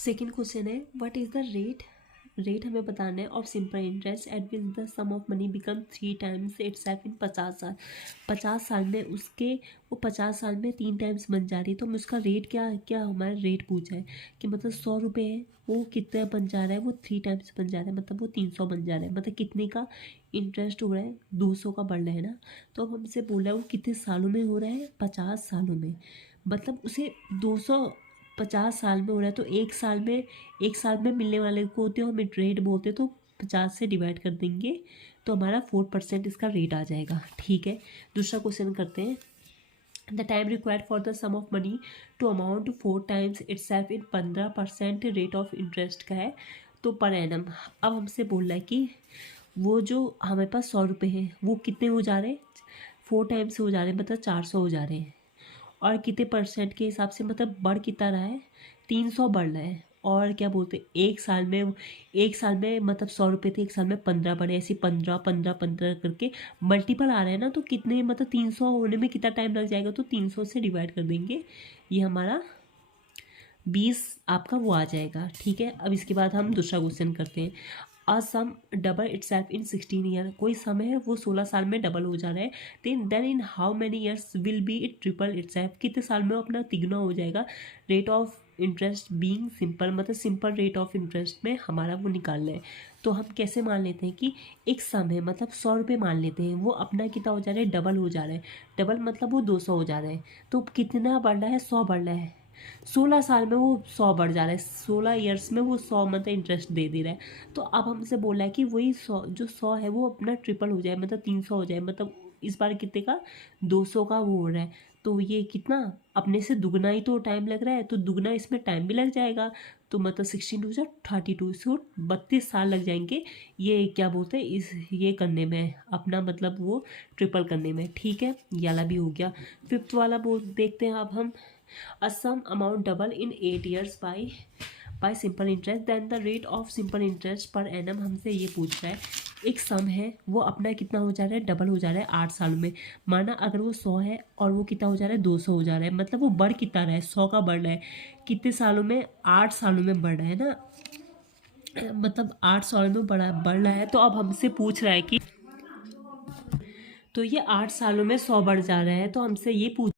Second question है what is the rate rate हमें बताना है of simple interest at which the sum of money become 3 times itself in 50 साल। 50 साल में उसके वो 50 साल में 3 टाइम्स बन जा रही है। तो हमें उसका रेट क्या क्या हमारा रेट पूछा है कि मतलब 100 रुपये है, वो कितना बन जा रहा है, वो 3 टाइम्स बन जा रहा है, मतलब वो 300 बन जा रहा है। मतलब कितने का इंटरेस्ट हो रहा है, 200 का बढ़ रहा है ना। तो अब हमसे बोला है वो कितने सालों में हो रहा है, 50 सालों में। मतलब उसे 250 साल में हो रहा है। तो एक साल में मिलने वाले को होते हो हम रेट बोलते, तो 50 से डिवाइड कर देंगे तो हमारा 4% इसका रेट आ जाएगा। ठीक है, दूसरा क्वेश्चन करते हैं। The time required for the sum of money to amount 4 times itself in 15% rate of interest का है, तो पर एनम। अब हमसे बोल रहा है कि वो जो हमारे पास 100 रुपये हैं वो कितने हो जा रहे हैं, 4 टाइम्स हो जा रहे हैं, मतलब 400 हो जा रहे हैं। और कितने परसेंट के हिसाब से, मतलब बढ़ कितना रहा है, 300 बढ़ रहा है। और क्या बोलते हैं, एक साल में मतलब 100 रुपये थे, एक साल में 15 बढ़े, ऐसे 15 करके मल्टीपल आ रहे हैं ना। तो कितने मतलब 300 होने में कितना टाइम लग जाएगा, तो 300 से डिवाइड कर देंगे, ये हमारा 20 आपका वो आ जाएगा। ठीक है, अब इसके बाद हम दूसरा क्वेश्चन करते हैं। अ सम डबल इटसेल्फ इन 16 ईयर, कोई समय है वो 16 साल में डबल हो जा रहा है। Then in how many years will be it triple itself, कितने साल में वो अपना तिगुना हो जाएगा। Rate of interest being simple, मतलब सिंपल रेट ऑफ इंटरेस्ट में हमारा वो निकालना है। तो हम कैसे मान लेते हैं कि एक सम है, मतलब 100 रुपये मान लेते हैं, वो अपना कितना हो जा रहा है, डबल हो जा रहा है। डबल मतलब वो 200 हो जा रहा है। तो कितना बढ़ रहा है, 100 बढ़ रहा है। 16 साल में वो 100 बढ़ जा रहा है, 16 ईयर्स में वो 100 मतलब इंटरेस्ट दे रहा है। तो अब हमसे बोला है कि वही 100 जो 100 है वो अपना ट्रिपल हो जाए, मतलब 300 हो जाए। मतलब इस बार कितने का, 200 का वो हो रहा है। तो ये कितना अपने से दुगना ही तो टाइम लग रहा है, तो दुगना इसमें टाइम भी लग जाएगा। तो मतलब 16 टू 32, इसको 32 साल लग जाएंगे ये क्या बोलते हैं इस ये करने में, अपना मतलब वो ट्रिपल करने में। ठीक है, ये वाला भी हो गया। फिफ्थ वाला बोल देखते हैं अब हम। a sum amount double in 8 years by simple interest then the rate of simple interest per annum, हमसे ये पूछ रहा है। एक सम है वो अपना कितना हो जा रहा है, डबल हो जा रहा है 8 सालों में। माना अगर वो 100 है और वो कितना हो जा रहा है, 200 हो जा रहा है। मतलब वो बढ़ कितना रहा है, 100 का बढ़ रहा है। कितने सालों में, 8 सालों में बढ़ रहा है ना। मतलब 8 सालों में बढ़ रहा है। तो अब हमसे पूछ रहा है कि तो ये 8 सालों में 100 बढ़ जा रहा है, तो हमसे ये पूछ